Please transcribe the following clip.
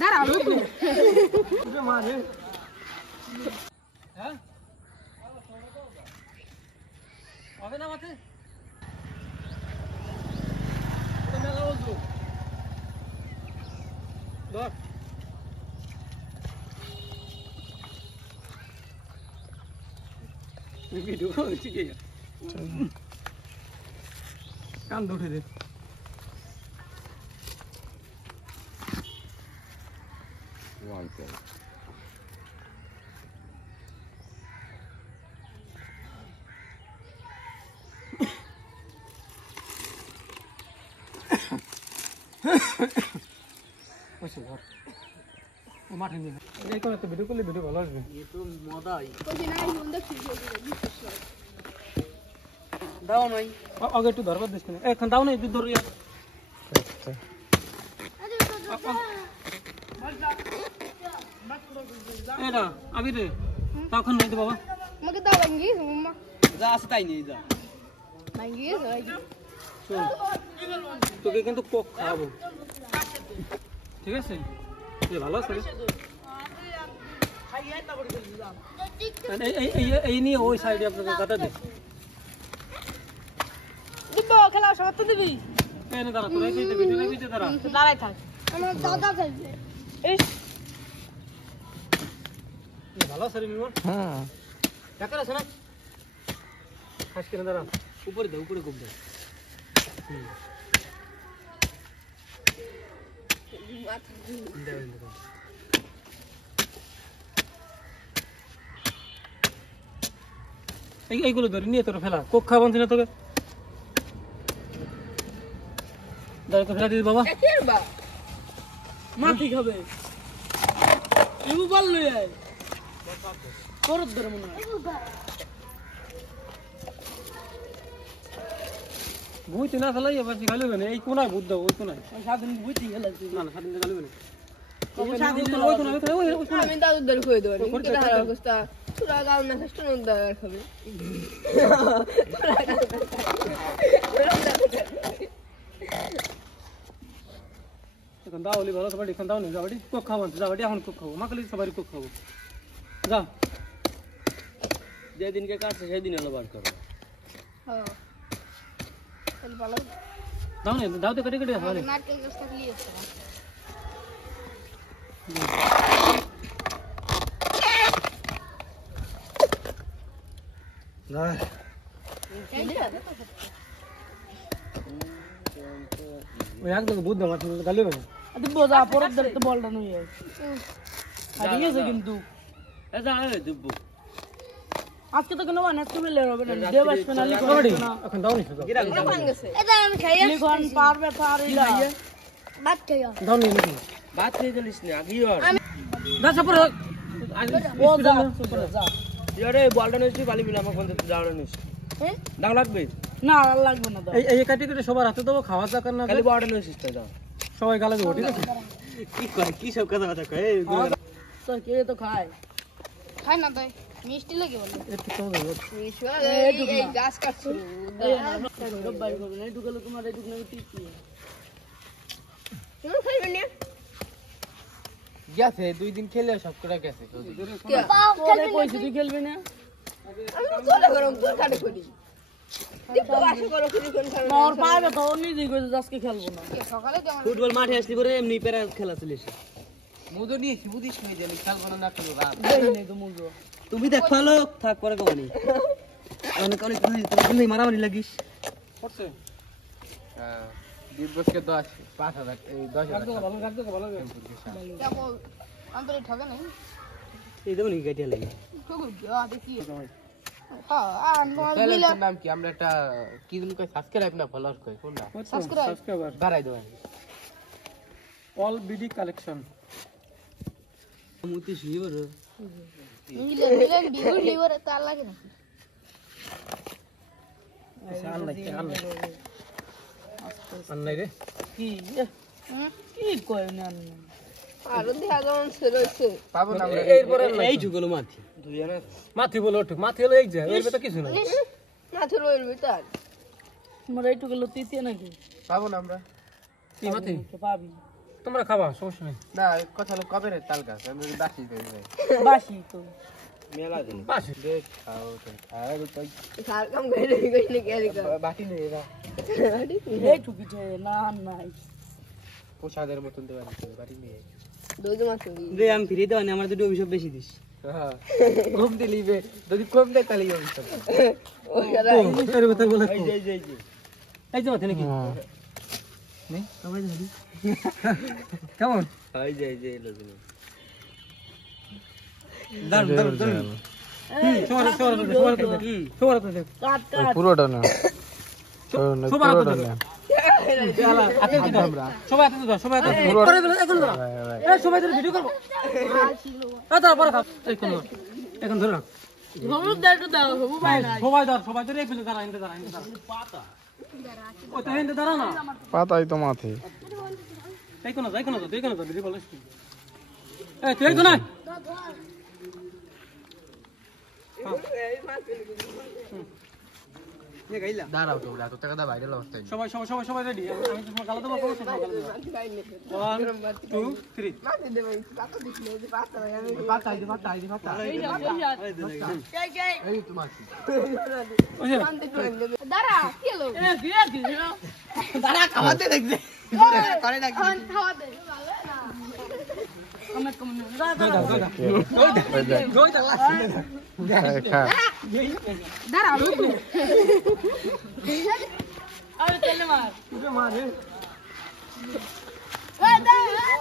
দাঁড়াও মারে হ্যাঁ হবে না মাঠে তো মেলা বলছো ধর ভিডিও করছি কি কান উঠে দে One thing. ওইসব ধর ও মাঠে নিয়ে এই করে তো ভিডিও করলে ভিডিও ভালো আসবে ये तो মদাই ওই না এই বন্ধ ঠিক হয়ে যাবে দাও নাই আগে একটু ধরবার দিস না এখন দাও না একটু ধর ইয়া এটা আবি রে তখন নাই তো বাবা আমাকে দাও ভাঙ্গি মাম্মা যা আছে তাই নিয়ে যা ভাঙ্গি ভাই শোন তোকে কিন্তু কোক খাওয়াবো ঠিক আছে এ ভালো আছে এই নিয়ে ওই সাইডে আপনাকে কাটা দে দিব খেলা সব দিবি এনে দাঁড়া তোরা এই ভিডিও দাঁড়া দাঁড়াই থাক আমার দাদা থাকবে এই ভালো আছে রে মিমন হ্যাঁ টাকা আছে না খাস করে দাঁড়া উপরে দে উপরে ঘুম দে এইগুলো ধরে নিয়ে তোর ফেলা কোক খাওয়ান না তোকে দাঁড়া তো ফেলা দিবি বাবা একের বা মাটি খাবে এমু বল লই আয় করত ধরে মনে হয় বুঝতে না ফেলাই এবার খালি হবে না এই কোনায় বুদ্ধ ওই কোনায় সারাদিন বুঝি গেলাছি না না সাদিন খালি হবে না আমি দাদু ধরে কই দেব কিন্তু হারা অবস্থা তোরা গাও না কষ্ট না দাদা খাবে এখন দাও ওলি ভালো সবাই এখন দাও না যাবাড়ি কোক খাওয়ান যাবাড়ি এখন কোক খাবো মা খালি সবাই কোক খাবো যা যে দিনকে কাটছে সেই দিন হলো বার করো হ্যাঁ চল ভালো দাও না দাও তো কেটে কেটে খাওয়া নারকেল গাছ থাকলে ওই একদম বুদ্ধ মাছ গালি হবে আদি বোঝা পরত ধরে তো বলটা নই আদি গেছে কিন্তু এটা আরে দিব্বু আজকে তো কোনো মানে তুমি লে হবে না দেব আসবে না লিখো না এখন দাও না শুধু এটা আমি খাই লিখন পারবে পারিলা ভাত খাই দাও না নাকি বাত খেয়ে দিলিস না আগে আর দা সাপর ও যা যা ইয়ারে বলটা নইছি বালি বিলা আমাকে বন্ধ দাঁড়া নিস হ্যাঁ দাও লাগবে না আর লাগবে না দাও এই কাটি কেটে সবার হাতে দেবো খাওয়া দাওয়া না খালি বলটা নইছিস তো দাও সবাই গালে দেবো ঠিক আছে কি কয় কি সব কথা কয় এই তো কে তো খায় খাই না তাই মিষ্টি লাগে বলে একটু কম দেবো মিষ্টি এই গাছ কাটছে এই রব্বাই করবে না ঢুকালো তোমার এই ঢুকনা কি তুমি খাইবে না গেছে 2 দিন খেলে সব করে গেছে পরে কইছি তুই খেলবি না আমি চলে গরম তোর কাটে করি দীপ বাসে করো কি কোন খাবে মোর পাবে তো নিজেই কইছে আজকে খেলবো না সকালে কেমন ফুটবল মাঠে আসলি পরে এমনি প্যারা খেলা চলিস মুদো নিয়ে বুঝিস কই জানি খেলবো না খেলবো রাত নেই তো মুদো তুমি দেখ ভালো থাক পরে কমানি অনেক অনেক তুমি মারামারি লাগিস করছে দিবসকে 5,000 এই 10,000 ভালো কাটতে ভালো কেমন আন্তরিক ঠকে নাই এই দেবো নি গাইটিয়া লাগি ঠকুর গা দেখি হ্যাঁ আর মিলা চ্যানেলের নাম কি আমরা একটা কি দিন কই সাবস্ক্রাইব না ফলোয়ার কই কোনটা সাবস্ক্রাইবার বাড়াই দাও অল বিডি কালেকশন মুতি শুই বড় মিলা মিলা ডিউর ডিউর তার লাগে না আনলাই রে কি হুম কি কই না আর দেখা যাওন রইছে পাবো না আমরা এরপরে এই ঢুকলো মাটি দুই না মাথি বলো ওঠুক মাথি হলো এই যে এর ভিতরে কিছু নাই মাথা রইল ভিতর মোর এইটুকু তিতে নাকি পাবো না আমরা কি মাথি পাবি তোমরা খাবা সমস্যা নেই না কথা হলো কবে রে তাল গাছ আমি বাসি দেই ভাই বাসি তো মেলা দিন বাসি দেখ খাও তো আর তো সার কাম করে কইলে কি আরে বাটি নেই এরা এই টুকিছে না নাই পোশাদের মতন দেওয়া বাটি নেই দুধ মাছ রে আমি ফিরে দেওয়া আমার দুটো অভিশাপ বেশি দিস হ্যাঁ কম দিলিবে যদি কম দেয় তাহলে হবে সব ওই গলা এর কথা বলে এই যে এই যে মাথা নাকি নেই সবাই জানি কেমন এই যে লোকগুলো দাঁড়ান সবার পুরোটা না সবার পুরোটা না সবাই সবাই ভিডিও করবো তারপরে এখন ধরে রাখ সবাই ধরে এই ফেলে দাঁড়া হিন্দে দাঁড়া ওই তো হিন্দে দাঁড়া না পাতাই তো মাথে এই কোনো ভিডিও বলিস এই তুই তো না দাঁড়াও তো এত টাকা দা ভাইরাল অবস্থা সবাই রেডি আমি তোমার গালা দেবো সমস্যা নেই 1 2 3 মাছ দেবে পাতা দিলে যে পাতা আমি পাতা আইদি এই তোমার ওই যে দাঁড়া কি হলো দাঁড়া খাওয়াতে দেখবে করে নাকি খাওয়াতে খা দাঁড়া আরে চলে মার মারে দাঁড়া